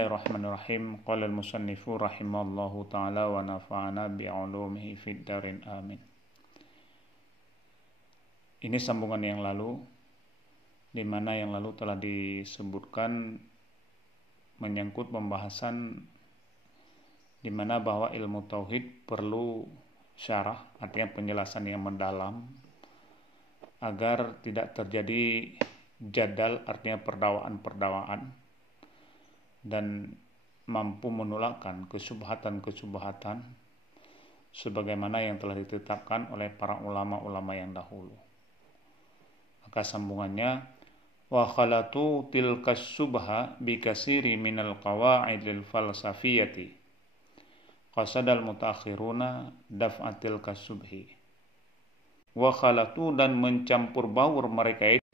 Bismillahirrahmanirrahim. Qala al-musannifu rahimallahu ta'ala wa nafa'ana bi'ulumihi fid darin amin. Ini sambungan yang lalu, di mana yang lalu telah disebutkan menyangkut pembahasan di mana bahwa ilmu tauhid perlu syarah, artinya penjelasan yang mendalam agar tidak terjadi jadal, artinya perdawaan-perdawaan, dan mampu menolakkan kesubhatan-kesubhatan sebagaimana yang telah ditetapkan oleh para ulama-ulama yang dahulu. Maka sambungannya, wa khalatu tilkas subha bi kasiri minal qawa'idil falsafiyati qasadal mutaakhiruna daf'atil kasubhi. Wa khalatu, dan mencampur baur mereka itu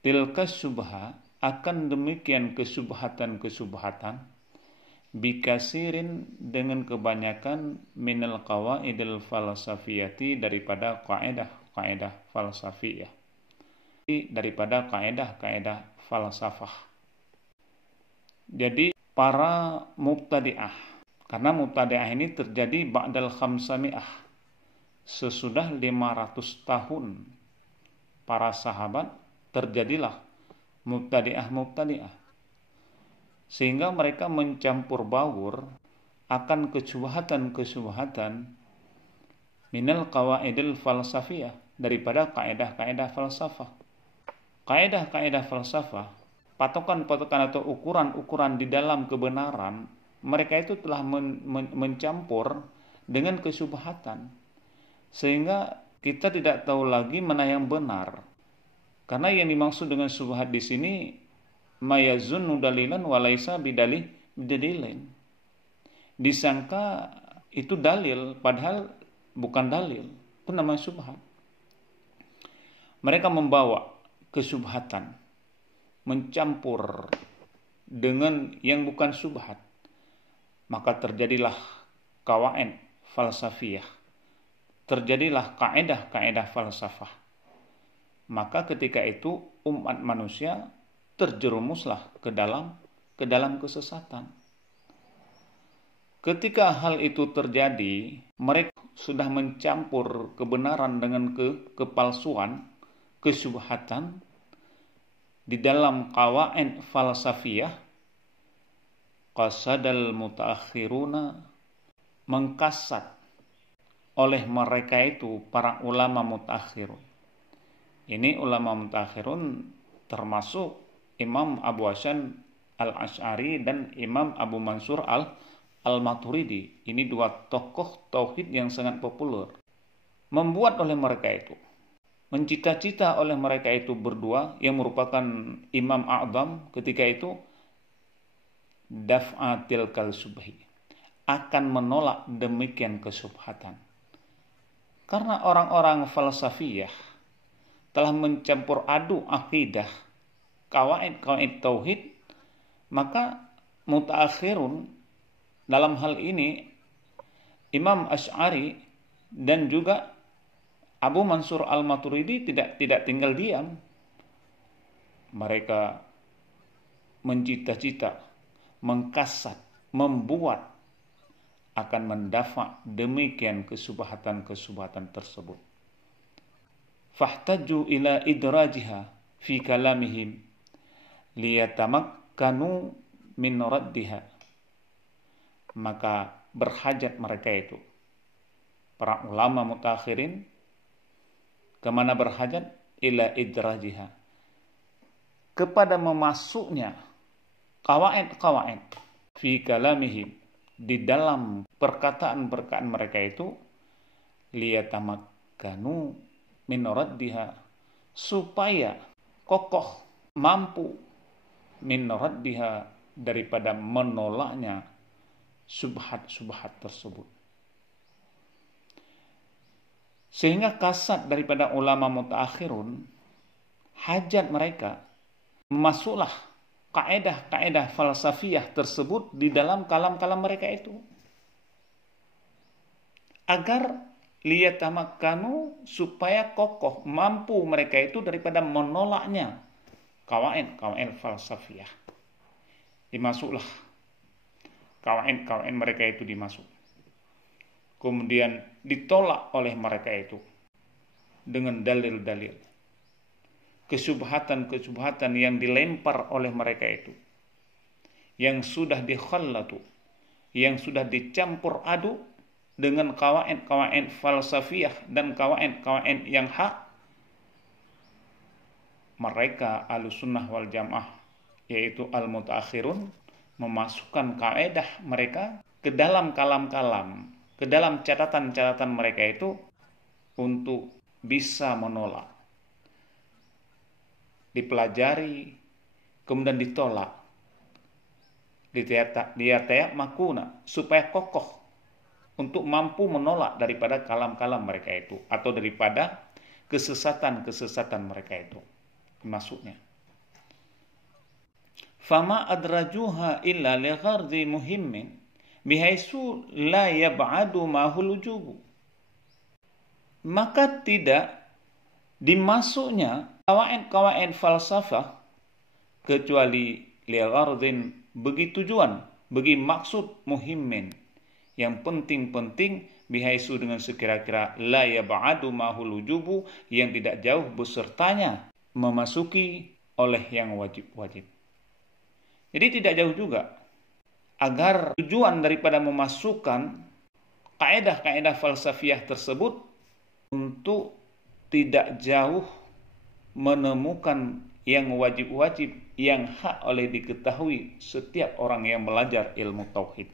tilkas subha, akan demikian kesubhatan-kesubhatan bikasirin, dengan kebanyakan minal qawaidil falsafiyati, daripada kaidah falsafiyah, daripada kaidah falsafah. Jadi para mubtadi'ah, karena mubtadi'ah ini terjadi ba'dal khamsami'ah, sesudah 500 tahun para sahabat terjadilah mubtadi'ah, sehingga mereka mencampur baur akan kesubhatan minal qawaidil falsafiyah, daripada kaidah-kaidah falsafah. Kaidah-kaidah falsafah, patokan-patokan atau ukuran-ukuran di dalam kebenaran, mereka itu telah mencampur dengan kesubhatan, sehingga kita tidak tahu lagi mana yang benar. Karena yang dimaksud dengan subhat di sini mayazunnu dalilan walaisa bidalilin. Disangka itu dalil padahal bukan dalil. Itu namanya subhat. Mereka membawa kesubhatan, mencampur dengan yang bukan subhat. Maka terjadilah qawaid falsafiyah. Terjadilah kaidah-kaidah falsafah. Maka ketika itu umat manusia terjerumuslah ke dalam kesesatan. Ketika hal itu terjadi, mereka sudah mencampur kebenaran dengan kepalsuan, kesubhatan di dalam qawaid falsafiyah. Qasadal mutaakhiruna, mengkasat oleh mereka itu para ulama mutaakhirun. Ini ulama mutaakhirun termasuk Imam Abu Hasan al-Asy'ari dan Imam Abu Mansur al-Maturidi. Ini dua tokoh tauhid yang sangat populer. Membuat oleh mereka itu, mencita-cita oleh mereka itu berdua, yang merupakan Imam A'zam ketika itu, daf'atil kal subhi, akan menolak demikian kesubhatan. Karena orang-orang falsafiyah telah mencampur aduk akidah, kawaid tauhid, maka mutaakhirun dalam hal ini Imam Asy'ari dan juga Abu Mansur al-Maturidi tidak tinggal diam. Mereka mencita-cita, mengkasat, membuat akan mendafa demikian kesubhatan-kesubhatan tersebut. Fahtaju ila idrajiha fi kalamihim liyatamakkanu min raddiha. Maka berhajat mereka itu, para ulama mutakhirin, kemana berhajat? Ila idrajiha, kepada memasuknya qawaid fi kalamihim, di dalam perkataan-perkataan mereka itu, liyatamakkanu min raddiha, supaya kokoh, mampu, min raddiha, daripada menolaknya subhat-subhat tersebut. Sehingga kasat daripada ulama mutaakhirun, hajat mereka memasuklah kaidah-kaidah falsafiyah tersebut di dalam kalam-kalam mereka itu, agar liyatamakkanu, supaya kokoh, mampu mereka itu daripada menolaknya kawaid falsafiyah. dimasuklah kawain mereka itu dimasuk. Kemudian ditolak oleh mereka itu dengan dalil-dalil. Kesubhatan yang dilempar oleh mereka itu, yang sudah dikhallatu, yang sudah dicampur aduk dengan kawain falsafiyah dan kawain yang hak. Mereka Ahlussunnah wal Jamaah, yaitu al-mutaakhirun, memasukkan kaidah mereka ke dalam kalam-kalam, ke dalam catatan-catatan mereka itu untuk bisa menolak, dipelajari, kemudian ditolak, dia makuna, supaya kokoh untuk mampu menolak daripada kalam-kalam mereka itu, atau daripada kesesatan-kesesatan mereka itu. Maksudnya, fama adrajuha illa li ghardi muhimmin bihaisu la yab'adu mahul ujubu. Maka tidak dimasuknya kawain falsafah kecuali li ghardin, bagi tujuan, bagi maksud muhimmin, yang penting-penting, bihaisu dengan sekira-kira, la yab'adu mahul ujubu, yang tidak jauh besertanya memasuki oleh yang wajib-wajib. Jadi tidak jauh juga, agar tujuan daripada memasukkan kaedah-kaedah falsafiyah tersebut untuk tidak jauh menemukan yang wajib-wajib, yang hak oleh diketahui setiap orang yang belajar ilmu tauhid.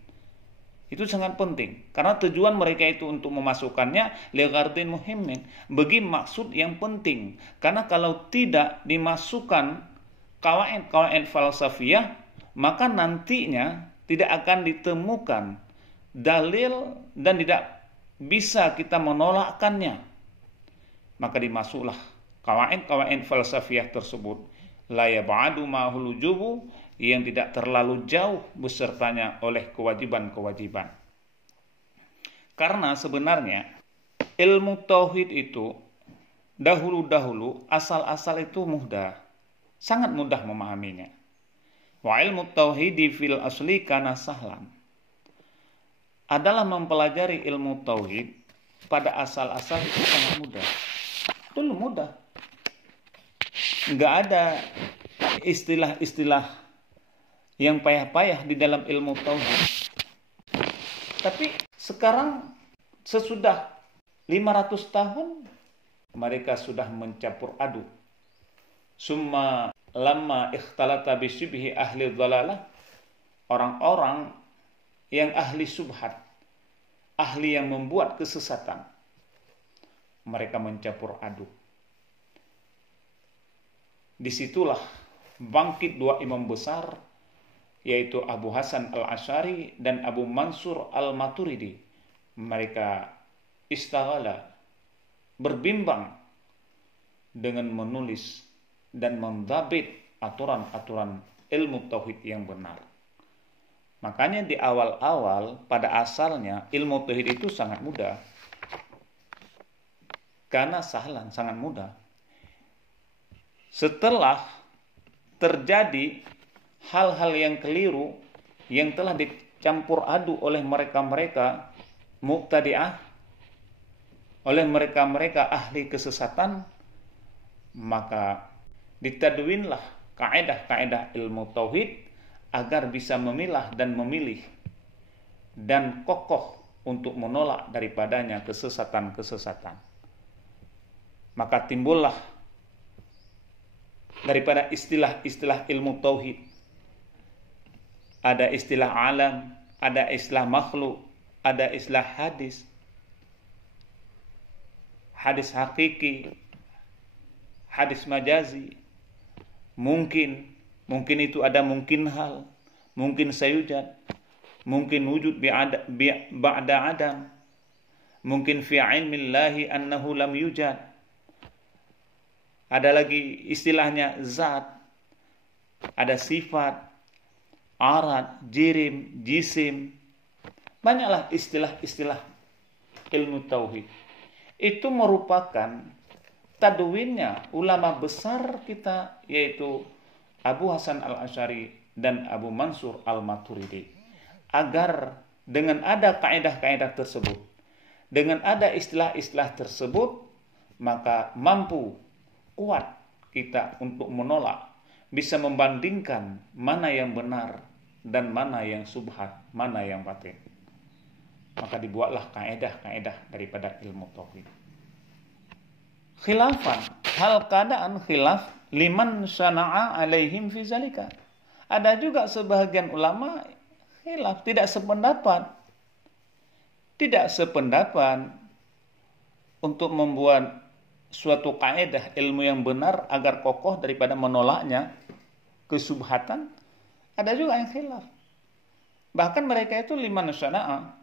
Itu sangat penting, karena tujuan mereka itu untuk memasukkannya lighardin muhimmin, bagi maksud yang penting. Karena kalau tidak dimasukkan kawain falsafiyah, maka nantinya tidak akan ditemukan dalil dan tidak bisa kita menolakkannya. Maka dimasuklah kawain falsafiyah tersebut, la yab'adu ma'hul ujubu, yang tidak terlalu jauh besertanya oleh kewajiban-kewajiban. Karena sebenarnya ilmu tauhid itu dahulu-dahulu asal-asal itu mudah, sangat mudah memahaminya. Wa ilmu tauhidi fil asli kana sahlan. Adalah mempelajari ilmu tauhid pada asal-asal itu sangat mudah. Dulu mudah. Enggak ada istilah-istilah yang payah-payah di dalam ilmu tauhid. Tapi sekarang sesudah 500 tahun mereka sudah mencampur aduk. Summa lamma ikhtalata bisubhi ahli dhalalah, orang-orang yang ahli subhat, ahli yang membuat kesesatan, mereka mencampur aduk. Disitulah bangkit dua imam besar, yaitu Abu Hasan al-Asy'ari dan Abu Mansur al-Maturidi. Mereka istaghala, berbimbang dengan menulis dan mendabit aturan-aturan ilmu tauhid yang benar. Makanya di awal-awal pada asalnya ilmu tauhid itu sangat mudah. Karena sahlan, sangat mudah. Setelah terjadi hal-hal yang keliru yang telah dicampur aduk oleh mereka-mereka mubtadi'ah, oleh mereka-mereka ahli kesesatan, maka ditadwinlah kaedah-kaedah ilmu tauhid agar bisa memilah dan memilih dan kokoh untuk menolak daripadanya kesesatan-kesesatan. Maka timbullah daripada istilah-istilah ilmu tauhid, ada istilah alam, ada istilah makhluk, ada istilah hadis hakiki, hadis majazi. Mungkin itu ada mungkin hal, mungkin sayujad, mungkin wujud ba'da adam, mungkin fi ilmillahi annahu lam yujad. Ada lagi istilahnya zat, ada sifat, arad, jirim, jisim. Banyaklah istilah-istilah ilmu tauhid. Itu merupakan tadwinnya ulama besar kita, yaitu Abu Hasan al-Asy'ari dan Abu Mansur Al-Maturidi. Agar dengan ada kaidah-kaidah tersebut, dengan ada istilah-istilah tersebut, maka mampu kuat kita untuk menolak, bisa membandingkan mana yang benar dan mana yang subhat, mana yang batil. Maka dibuatlah kaidah-kaidah daripada ilmu tauhid. Khilafan, hal keadaan khilaf liman syana'a alaihim fi zalika. Ada juga sebahagian ulama khilaf, tidak sependapat untuk membuat suatu kaidah ilmu yang benar agar kokoh daripada menolaknya kesubhatan. Ada juga yang khilaf. Bahkan mereka itu liman syana'a,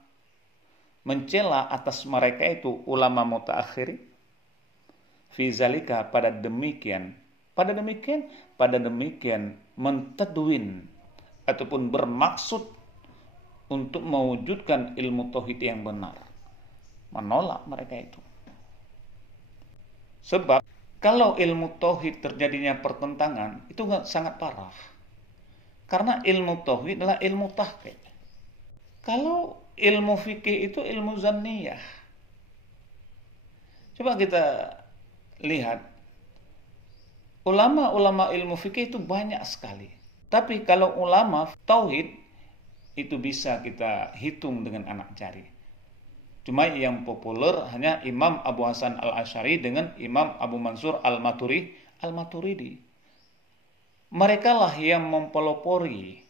mencela atas mereka itu ulama mutaakhiri fi zalika pada demikian mentadwin ataupun bermaksud untuk mewujudkan ilmu tauhid yang benar, menolak mereka itu. Sebab kalau ilmu tauhid terjadinya pertentangan itu sangat parah, karena ilmu tauhid adalah ilmu tahqiq. Kalau ilmu fikih itu ilmu zanniyah. Coba kita lihat, ulama-ulama ilmu fikih itu banyak sekali. Tapi kalau ulama tauhid itu bisa kita hitung dengan anak jari. Cuma yang populer hanya Imam Abu Hasan Al-Asy'ari dengan Imam Abu Mansur Al-Maturidi. Mereka lah yang mempelopori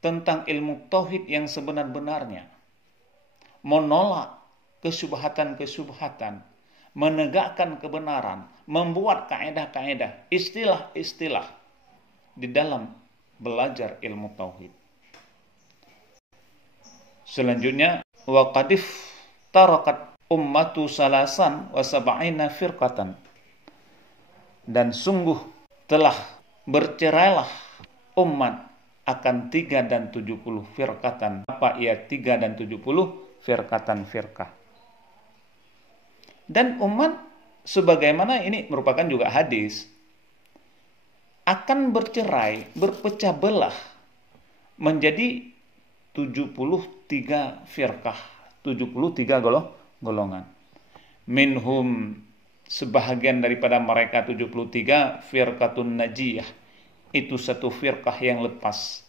tentang ilmu tauhid yang sebenar-benarnya, menolak kesubhatan-kesubhatan, menegakkan kebenaran, membuat kaidah-kaidah, istilah-istilah di dalam belajar ilmu tauhid. Selanjutnya, wa qadif tarakat ummatu salasan wa sab'ina firqatan. Dan sungguh telah bercerailah umat akan 3 dan 70 firqatan. Apa ia 3 dan 70 firqatan firqah? Dan umat sebagaimana ini merupakan juga hadis akan bercerai, berpecah belah menjadi 73 firqah, 73 golongan. Minhum, sebahagian daripada mereka 73, firqatun najiyah, itu satu firqah yang lepas.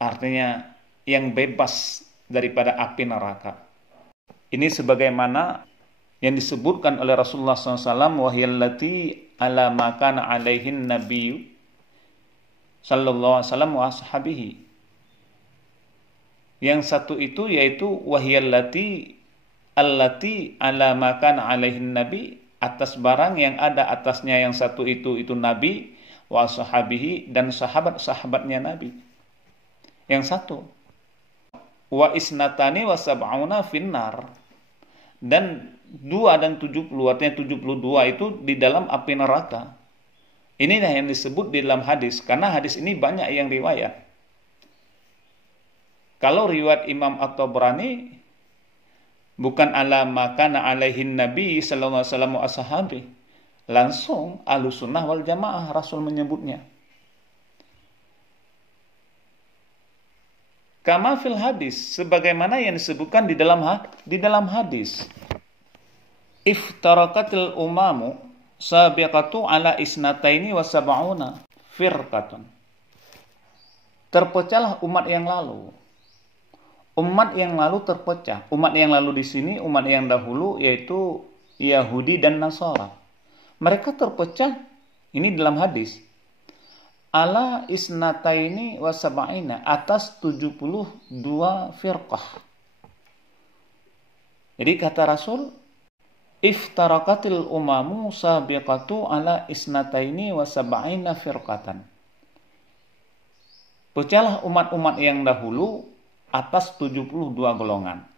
Artinya yang bebas daripada api neraka. Ini sebagaimana yang disebutkan oleh Rasulullah SAW, wahiyallati ala makana alaihin nabiyyu sallallahu alaihi wasallam wa ashabihi. Yang satu itu yaitu wahiyallati allati ala makana alaihin nabi, atas barang yang ada atasnya yang satu itu nabi, wa ashabihi, dan sahabat-sahabatnya nabi. Yang satu wa isnatani wa sab'una finnar, dan 2 dan 70, artinya 72 itu di dalam api neraka. Inilah yang disebut di dalam hadis, karena hadis ini banyak yang riwayat. Kalau riwayat Imam At-Tabrani bukan ala makana alaihin nabi sallallahu alaihi wasallam wa ashabi, langsung Ahlussunnah wal Jamaah Rasul menyebutnya. Kama fil hadis, sebagaimana yang disebutkan di dalam hadis. Iftaraqatil umamu sabiqatu ala isnataini wa sab'una firqatun. Terpecahlah umat yang lalu. Umat yang lalu terpecah. Umat yang lalu di sini, umat yang dahulu yaitu Yahudi dan Nasara. Mereka terpecah ini dalam hadis. Ala isnataini wa sab'ina, atas 72 firqah. Jadi kata Rasul, iftaraqatil umamu sabiqatu ala isnataini wa sab'ina firqatan. Pecahlah umat-umat yang dahulu atas 72 golongan.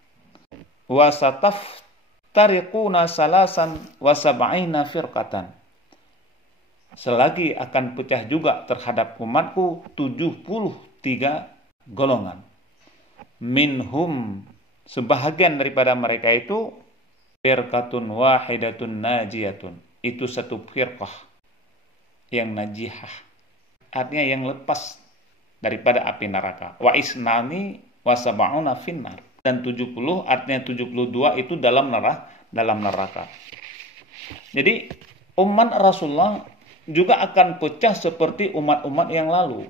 Wa sataftariquna salasan wa sab'ina firqatan. Selagi akan pecah juga terhadap umatku 73 golongan. Minhum, sebahagian daripada mereka itu firqatun wahidatun najiyatun. Itu satu firqah yang najihah. Artinya yang lepas daripada api neraka. Wa isnani wa sab'una finnar. Dan 70 artinya 72 itu dalam neraka. Jadi umat Rasulullah juga akan pecah seperti umat-umat yang lalu.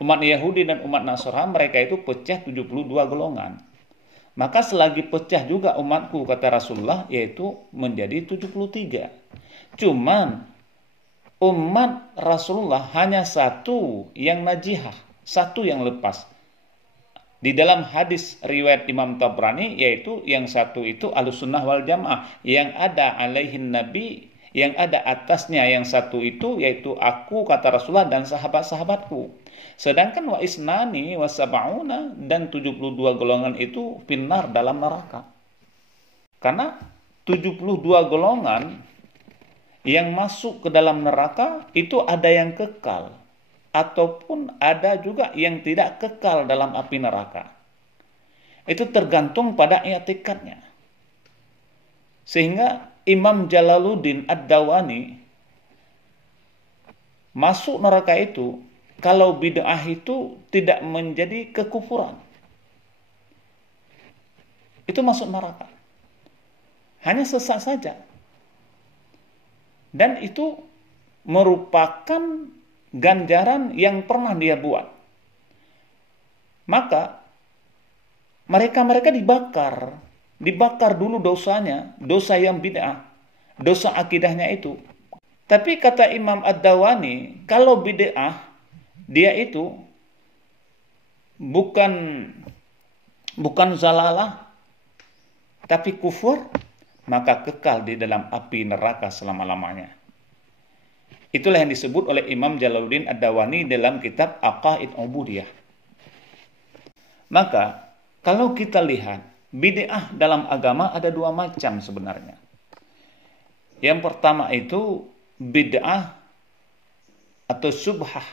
Umat Yahudi dan umat Nasrani mereka itu pecah 72 golongan. Maka selagi pecah juga umatku, kata Rasulullah, yaitu menjadi 73. Cuman umat Rasulullah hanya satu yang najihah, satu yang lepas. Di dalam hadis riwayat Imam Tabrani, yaitu yang satu itu Ahlussunnah wal Jamaah, yang ada alaihin nabi, yang ada atasnya yang satu itu yaitu aku, kata Rasulullah, dan sahabat-sahabatku. Sedangkan wa isnani wa sab'una dan 72 golongan itu finnar dalam neraka. Karena 72 golongan yang masuk ke dalam neraka itu ada yang kekal ataupun ada juga yang tidak kekal dalam api neraka. Itu tergantung pada i'tikadnya. Sehingga Imam Jalaluddin Ad-Dawani masuk neraka itu kalau bid'ah itu tidak menjadi kekufuran. Itu masuk neraka. Hanya sesat saja. Dan itu merupakan ganjaran yang pernah dia buat. Maka mereka dibakar dulu dosanya, dosa yang bid'ah, dosa akidahnya itu. Tapi kata Imam Ad-Dawani, kalau bid'ah dia itu bukan zalalah tapi kufur, maka kekal di dalam api neraka selama-lamanya. Itulah yang disebut oleh Imam Jalaluddin Ad-Dawani dalam kitab Aqaid Ubudiyah. Maka kalau kita lihat bid'ah dalam agama ada dua macam sebenarnya. Yang pertama itu bid'ah atau syubhah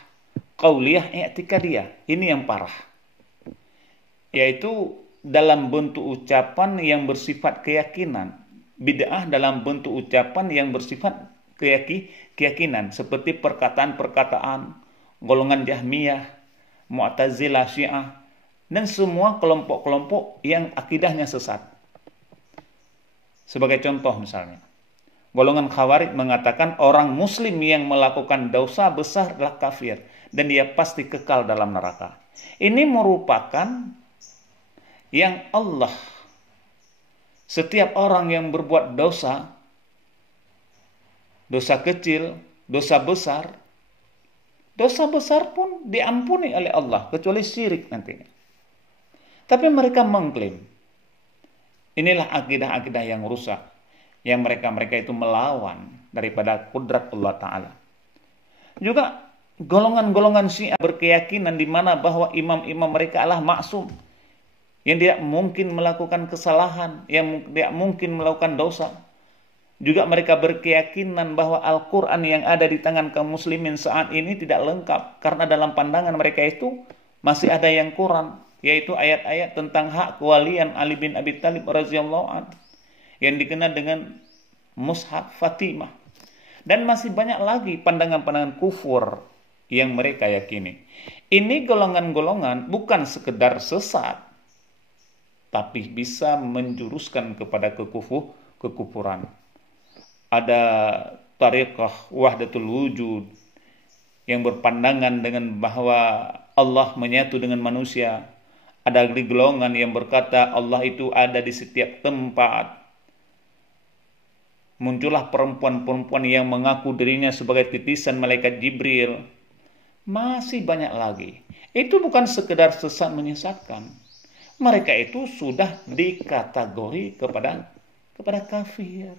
qauliyah i'tikadiyah. Ini yang parah. Yaitu dalam bentuk ucapan yang bersifat keyakinan. Bid'ah dalam bentuk ucapan yang bersifat keyakinan. Seperti perkataan-perkataan golongan Jahmiyah, Mu'tazilah, Syiah, dan semua kelompok-kelompok yang akidahnya sesat. Sebagai contoh misalnya, golongan Khawarij mengatakan orang muslim yang melakukan dosa besar adalah kafir dan dia pasti kekal dalam neraka. Ini merupakan yang Allah, setiap orang yang berbuat dosa kecil, dosa besar pun diampuni oleh Allah, kecuali syirik nantinya. Tapi mereka mengklaim, inilah akidah-akidah yang rusak, yang mereka itu melawan daripada kudrat Allah Ta'ala. Juga golongan-golongan Syiah berkeyakinan di mana bahwa imam-imam mereka adalah maksum, yang tidak mungkin melakukan kesalahan, yang tidak mungkin melakukan dosa. Juga mereka berkeyakinan bahwa Al-Quran yang ada di tangan kaum muslimin saat ini tidak lengkap, karena dalam pandangan mereka itu masih ada yang kurang, yaitu ayat-ayat tentang hak kewalian Ali bin Abi Thalib radhiyallahu anhu yang dikenal dengan Mushaf Fatimah. Dan masih banyak lagi pandangan-pandangan kufur yang mereka yakini. Ini golongan-golongan bukan sekedar sesat, tapi bisa menjuruskan kepada kekufuran. Ada tariqah wahdatul wujud yang berpandangan dengan bahwa Allah menyatu dengan manusia. Ada golongan yang berkata Allah itu ada di setiap tempat. Muncullah perempuan-perempuan yang mengaku dirinya sebagai titisan malaikat Jibril. Masih banyak lagi. Itu bukan sekedar sesat menyesatkan. Mereka itu sudah dikategori kepada kafir.